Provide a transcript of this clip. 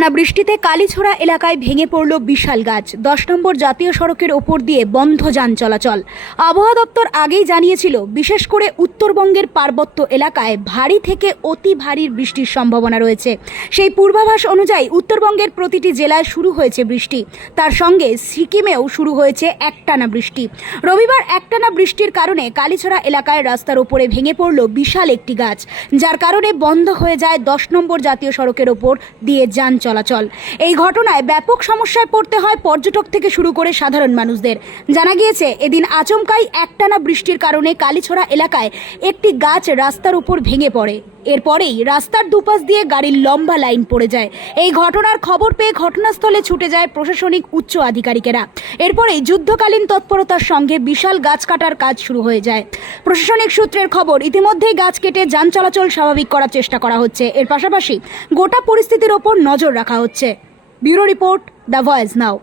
টানা বৃষ্টিতে কালীছড়া এলাকায় ভেঙে পড়ল বিশাল গাছ। 10 নম্বর জাতীয় সড়কের ওপর দিয়ে বন্ধ যান চলাচল। আবহাওয়া দপ্তর আগেই জানিয়েছিল, বিশেষ করে উত্তরবঙ্গের পার্বত্য এলাকায় ভারী থেকে অতি ভারী বৃষ্টির সম্ভাবনা রয়েছে। সেই পূর্বাভাস অনুযায়ী উত্তরবঙ্গের প্রতিটি জেলায় শুরু হয়েছে বৃষ্টি। তার সঙ্গে সিকিমেও শুরু হয়েছে একটানা বৃষ্টি। রবিবার একটানা বৃষ্টির কারণে কালীছড়া এলাকায় রাস্তার ওপরে ভেঙে পড়ল বিশাল একটি গাছ, যার কারণে বন্ধ হয়ে যায় 10 নম্বর জাতীয় সড়কের ওপর দিয়ে যান চলাচল। এই ঘটনায় ব্যাপক সমস্যায় পড়তে হয় পর্যটক থেকে শুরু করে সাধারণ মানুষদের। জানা গিয়েছে, এদিন আচমকাই একটানা বৃষ্টির কারণে কালীছড়া এলাকায় একটি গাছ রাস্তার উপর ভেঙে পড়ে। এরপরেই রাস্তার দুপাশ দিয়ে গাড়ির লম্বা লাইন পড়ে যায়। এই ঘটনার খবর পেয়ে ঘটনাস্থলে ছুটে যায় প্রশাসনিক উচ্চ আধিকারিকেরা। এরপরেই যুদ্ধকালীন তৎপরতার সঙ্গে বিশাল গাছ কাটার কাজ শুরু হয়ে যায়। প্রশাসনিক সূত্রের খবর, ইতিমধ্যেই গাছ কেটে যান চলাচল স্বাভাবিক করার চেষ্টা করা হচ্ছে। এর পাশাপাশি গোটা পরিস্থিতির ওপর নজর রাখা হচ্ছে। Bureau report, the voice now.